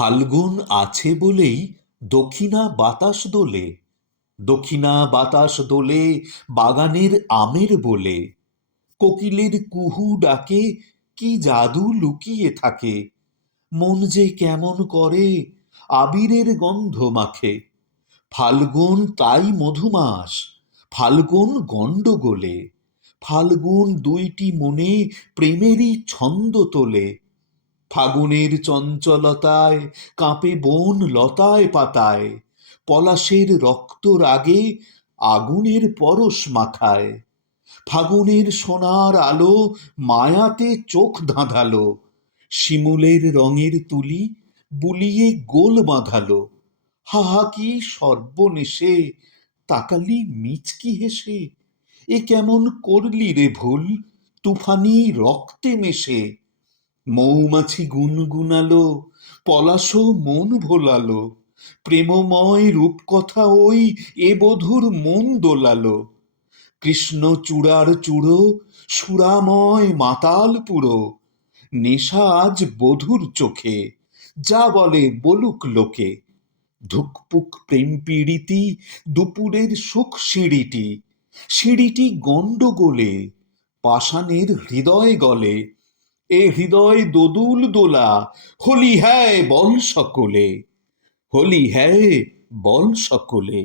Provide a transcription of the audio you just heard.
ফাল্গুন আছে বলেই দক্ষিণা বাতাস দোলে, দক্ষিণা বাতাস দোলে বাগানের আমের বলে। কোকিলের কুহু ডাকে কি জাদু লুকিয়ে থাকে, মন যে কেমন করে আবিরের গন্ধ মাখে। ফাল্গুন তাই মধুমাস, ফাল্গুন গণ্ডগোলে, ফাল্গুন দুইটি মনে প্রেমেরই ছন্দ তোলে। ফাগুনের চঞ্চলতায় কাঁপে বন লতায় পাতায়, পলাশের রক্ত রাগে আগুনের পরশ মাখায়। ফাগুনের সোনার আলো মায়াতে চোখ ধাঁধালো, শিমুলের রঙের তুলি বুলিয়ে গোল বাঁধালো। হাহা কি সর্বনেশে, তাকালি মিচকি হেসে, এ কেমন করলি রে ভুল তুফানি রক্তে মেশে। মৌমাছি গুনগুনালো, পলাশও মন ভোলালো, প্রেমময় রূপকথা ওই এ বধূর মন দোলালো। কৃষ্ণ চূড়ার চূড়ো সুরাময় মাতাল পুরো, নেশা আজ বধূর চোখে, যা বলে বলুক লোকে। ধুকপুক প্রেম পীড়িতি দুপুরের সুখ সিঁড়িটি, সিঁড়িটি গণ্ডগোলে পাষাণের হৃদয় গলে। এ হৃদয় দোদুল দোলা, হোলি হ্যায় বল সকলে, হোলি হ্যায় বল সকলে।